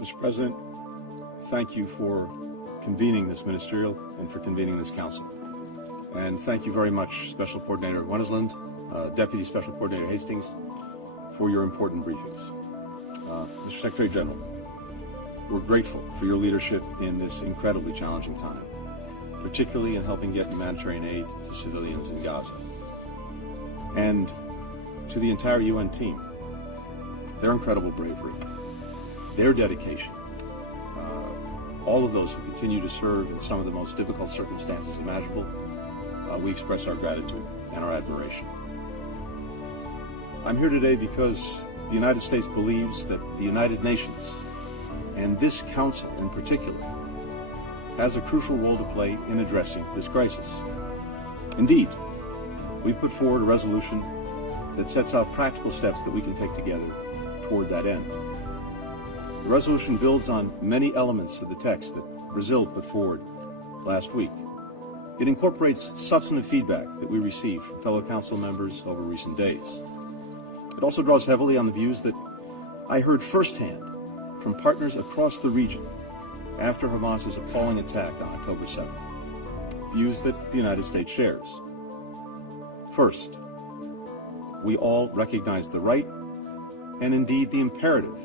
Mr. President, thank you for convening this ministerial and for convening this council. And thank you very much, Special Coordinator Wennesland, Deputy Special Coordinator Hastings, for your important briefings. Mr. Secretary General, we're grateful for your leadership in this incredibly challenging time, particularly in helping get humanitarian aid to civilians in Gaza. And to the entire UN team, their incredible bravery, their dedication, all of those who continue to serve in some of the most difficult circumstances imaginable, we express our gratitude and our admiration. I'm here today because the United States believes that the United Nations, and this Council in particular, has a crucial role to play in addressing this crisis. Indeed, we put forward a resolution that sets out practical steps that we can take together toward that end. The resolution builds on many elements of the text that Brazil put forward last week. It incorporates substantive feedback that we received from fellow council members over recent days. It also draws heavily on the views that I heard firsthand from partners across the region after Hamas's appalling attack on October 7th, views that the United States shares. First, we all recognize the right, and indeed the imperative,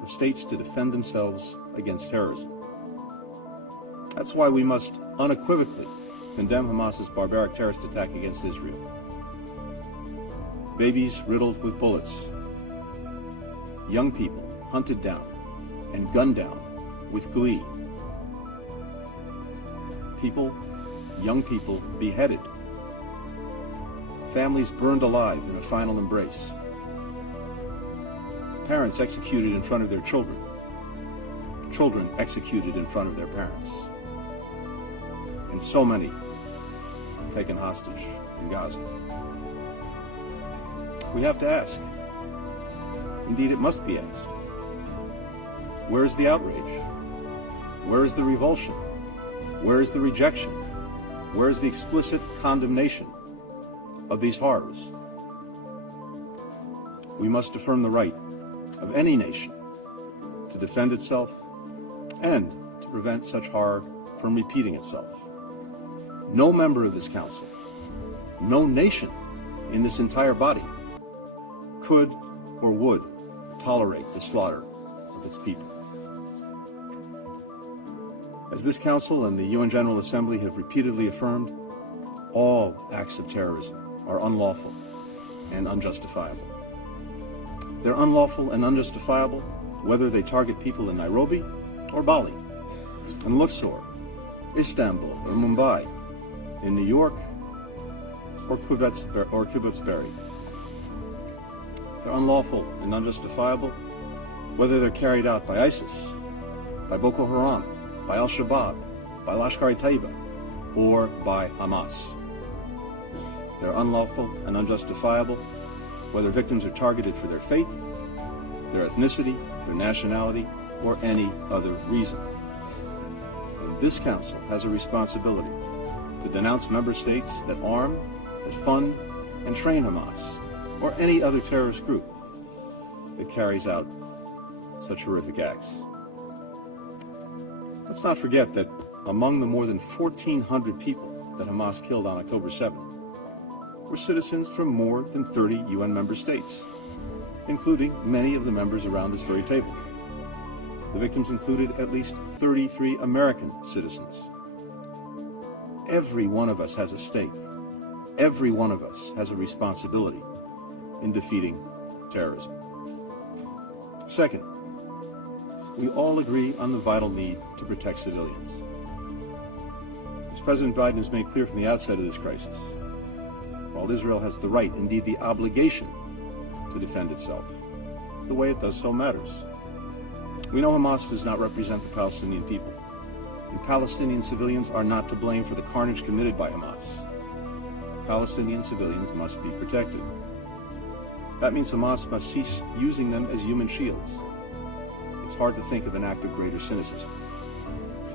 of states to defend themselves against terrorism. That's why we must unequivocally condemn Hamas's barbaric terrorist attack against Israel. Babies riddled with bullets, young people hunted down and gunned down with glee, young people beheaded, families burned alive in a final embrace, parents executed in front of their children, children executed in front of their parents, and so many taken hostage in Gaza. We have to ask, indeed it must be asked, where is the outrage? Where is the revulsion? Where is the rejection? Where is the explicit condemnation of these horrors? We must affirm the right of any nation to defend itself and to prevent such horror from repeating itself. No member of this council, no nation in this entire body could or would tolerate the slaughter of its people. As this council and the UN General Assembly have repeatedly affirmed, all acts of terrorism are unlawful and unjustifiable. They're unlawful and unjustifiable whether they target people in Nairobi or Bali, in Luxor, Istanbul or Mumbai, in New York or Kibbutz Berry. They're unlawful and unjustifiable whether they're carried out by ISIS, by Boko Haram, by Al-Shabaab, by Lashkar-e-Taiba, or by Hamas. They're unlawful and unjustifiable whether victims are targeted for their faith, their ethnicity, their nationality, or any other reason. And this Council has a responsibility to denounce member states that arm, that fund, and train Hamas, or any other terrorist group that carries out such horrific acts. Let's not forget that among the more than 1,400 people that Hamas killed on October 7th were citizens from more than 30 UN member states, including many of the members around this very table. The victims included at least 33 American citizens. Every one of us has a stake. Every one of us has a responsibility in defeating terrorism. Second, we all agree on the vital need to protect civilians. As President Biden has made clear from the outset of this crisis, while Israel has the right, indeed the obligation, to defend itself, the way it does so matters. We know Hamas does not represent the Palestinian people, and Palestinian civilians are not to blame for the carnage committed by Hamas. Palestinian civilians must be protected. That means Hamas must cease using them as human shields. It's hard to think of an act of greater cynicism.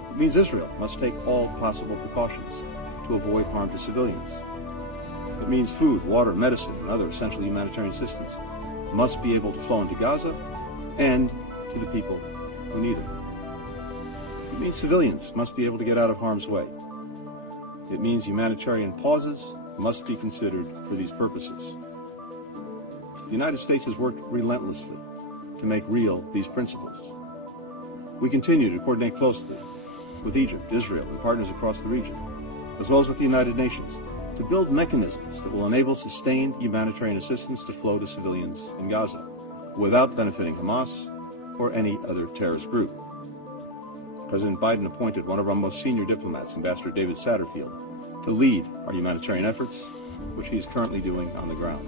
It means Israel must take all possible precautions to avoid harm to civilians. It means food, water, medicine, and other essential humanitarian assistance must be able to flow into Gaza and to the people who need it. It means civilians must be able to get out of harm's way. It means humanitarian pauses must be considered for these purposes. The United States has worked relentlessly to make real these principles. We continue to coordinate closely with Egypt, Israel, and partners across the region, as well as with the United Nations, to build mechanisms that will enable sustained humanitarian assistance to flow to civilians in Gaza, without benefiting Hamas or any other terrorist group. President Biden appointed one of our most senior diplomats, Ambassador David Satterfield, to lead our humanitarian efforts, which he is currently doing on the ground.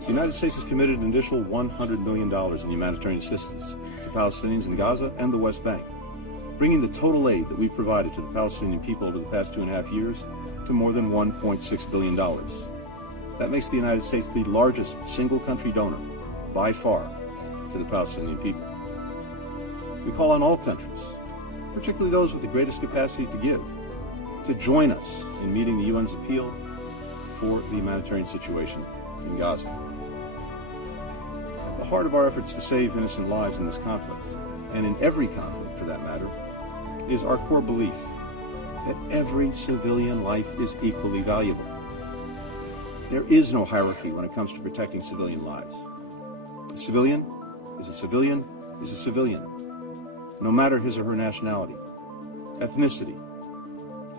The United States has committed an additional $100 million in humanitarian assistance to Palestinians in Gaza and the West Bank, bringing the total aid that we've provided to the Palestinian people over the past 2.5 years to more than $1.6 billion. That makes the United States the largest single-country donor, by far, to the Palestinian people. We call on all countries, particularly those with the greatest capacity to give, to join us in meeting the UN's appeal for the humanitarian situation in Gaza. At the heart of our efforts to save innocent lives in this conflict, and in every conflict for that matter, is our core belief that every civilian life is equally valuable. There is no hierarchy when it comes to protecting civilian lives. A civilian is a civilian is a civilian, no matter his or her nationality, ethnicity,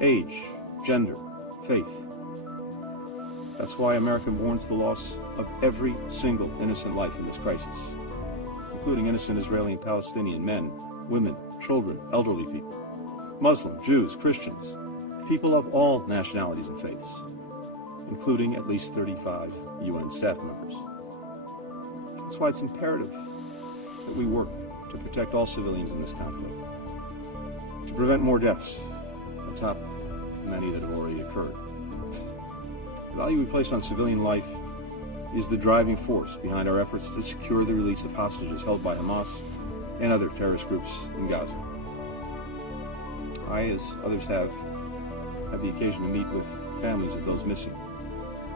age, gender, faith. That's why America mourns the loss of every single innocent life in this crisis, including innocent Israeli and Palestinian men, women, children, elderly people, Muslim, Jews, Christians, people of all nationalities and faiths, including at least 35 UN staff members. That's why it's imperative that we work to protect all civilians in this conflict, to prevent more deaths on top of many that have already occurred. The value we place on civilian life is the driving force behind our efforts to secure the release of hostages held by Hamas and other terrorist groups in Gaza. I, as others have, had the occasion to meet with families of those missing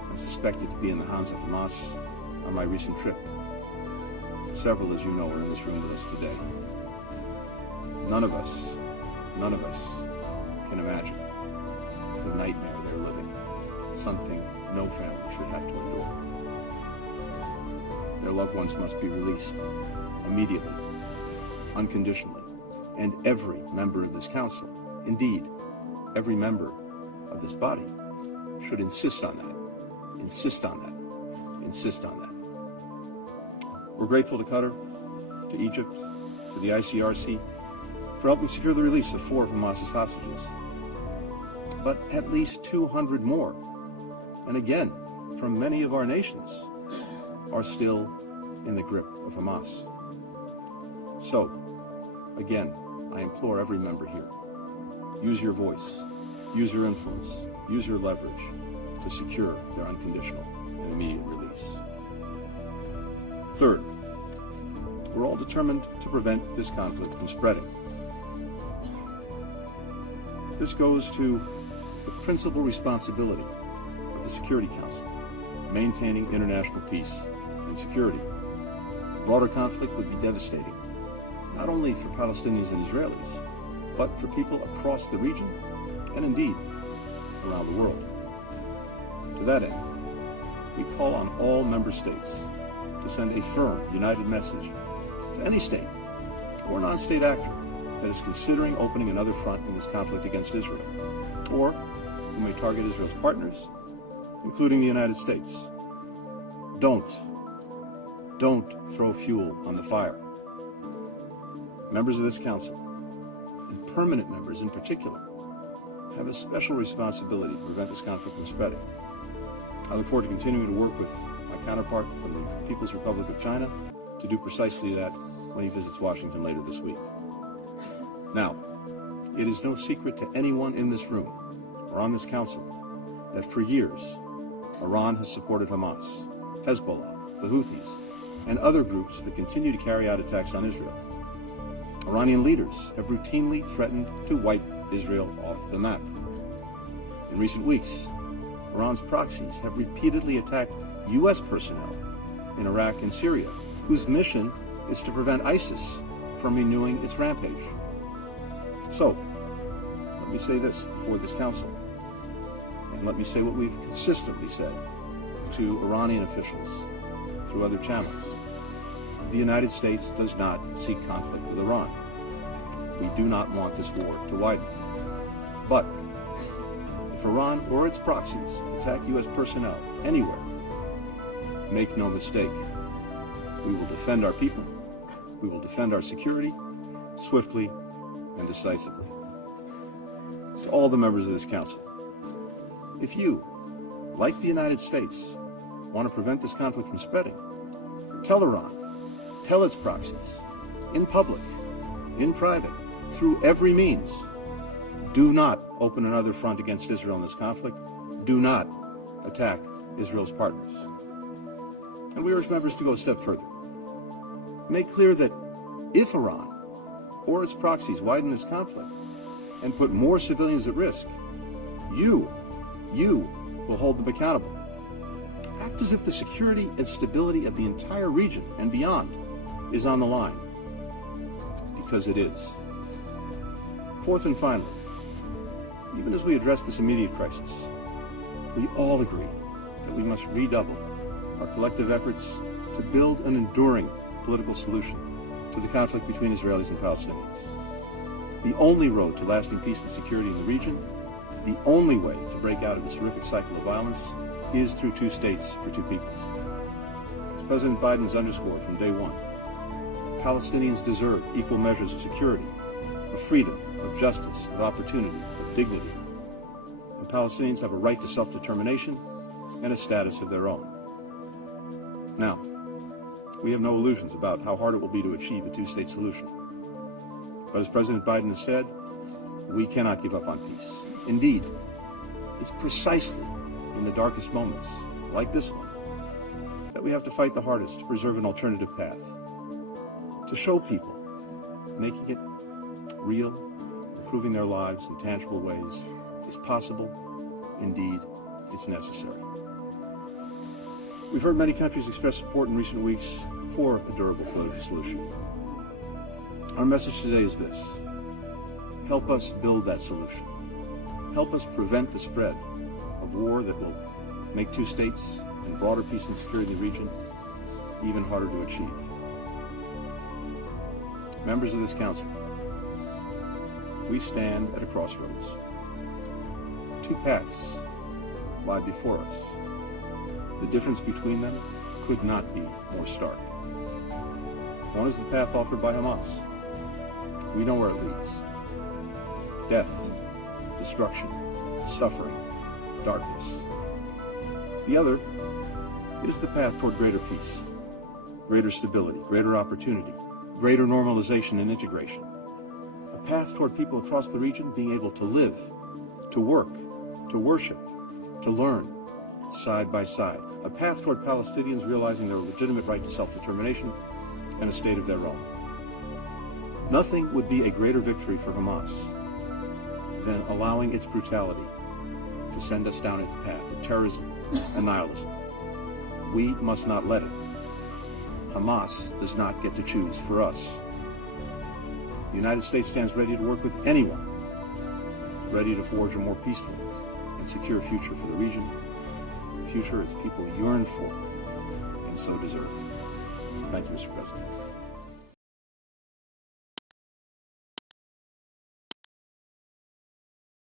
and suspected to be in the hands of Hamas on my recent trip. Several, as you know, are in this room with us today. None of us can imagine the nightmare they're living, something no family should have to endure. Their loved ones must be released immediately, unconditionally, and every member of this council, indeed, every member of this body, should insist on that, insist on that, insist on that. We're grateful to Qatar, to Egypt, to the ICRC, for helping secure the release of 4 of Hamas's hostages. But at least 200 more, and again, from many of our nations, are still in the grip of Hamas. So, again, I implore every member here, use your voice, use your influence, use your leverage to secure their unconditional and immediate release. Third, we're all determined to prevent this conflict from spreading. This goes to the principal responsibility of the Security Council, maintaining international peace and security. A broader conflict would be devastating, not only for Palestinians and Israelis, but for people across the region and indeed around the world. To that end, we call on all member states to send a firm, united message to any state or non-state actor that is considering opening another front in this conflict against Israel, or who may target Israel's partners, including the United States. Don't throw fuel on the fire. Members of this council, and permanent members in particular, have a special responsibility to prevent this conflict from spreading. I look forward to continuing to work with my counterpart from the People's Republic of China to do precisely that when he visits Washington later this week. Now, it is no secret to anyone in this room or on this council that for years, Iran has supported Hamas, Hezbollah, the Houthis, and other groups that continue to carry out attacks on Israel. Iranian leaders have routinely threatened to wipe Israel off the map. In recent weeks, Iran's proxies have repeatedly attacked U.S. personnel in Iraq and Syria, whose mission is to prevent ISIS from renewing its rampage. So, let me say this before this council, and let me say what we've consistently said to Iranian officials through other channels. The United States does not seek conflict with Iran. We do not want this war to widen. But if Iran or its proxies attack U.S. personnel anywhere, make no mistake, we will defend our people, we will defend our security, swiftly and decisively. To all the members of this council, if you, like the United States, want to prevent this conflict from spreading, tell Iran, tell its proxies, in public, in private, through every means, do not open another front against Israel in this conflict. Do not attack Israel's partners. And we urge members to go a step further. Make clear that if Iran or its proxies widen this conflict and put more civilians at risk, you will hold them accountable. Act as if the security and stability of the entire region and beyond is on the line, because it is. Fourth and finally, even as we address this immediate crisis, we all agree that we must redouble our collective efforts to build an enduring political solution to the conflict between Israelis and Palestinians. The only road to lasting peace and security in the region, the only way to break out of this horrific cycle of violence, is through two states for two peoples. As President Biden has underscored from day one, Palestinians deserve equal measures of security, of freedom, of justice, of opportunity, of dignity. And Palestinians have a right to self-determination and a status of their own. Now, we have no illusions about how hard it will be to achieve a two-state solution. But as President Biden has said, we cannot give up on peace. Indeed, it's precisely in the darkest moments, like this one, that we have to fight the hardest to preserve an alternative path, to show people, making it real, improving their lives in tangible ways, is possible. Indeed, it's necessary. We've heard many countries express support in recent weeks for a durable political solution. Our message today is this: help us build that solution. Help us prevent the spread of war that will make two states and broader peace and security in the region even harder to achieve. Members of this council, we stand at a crossroads. Two paths lie before us. The difference between them could not be more stark. One is the path offered by Hamas. We know where it leads. Death, destruction, suffering, darkness. The other is the path toward greater peace, greater stability, greater opportunity, greater normalization and integration. A path toward people across the region being able to live, to work, to worship, to learn, side by side. A path toward Palestinians realizing their legitimate right to self-determination and a state of their own. Nothing would be a greater victory for Hamas than allowing its brutality to send us down its path of terrorism and nihilism. We must not let it. Hamas does not get to choose for us. The United States stands ready to work with anyone, ready to forge a more peaceful and secure future for the region, a future its people yearn for and so deserve. Thank you, Mr. President.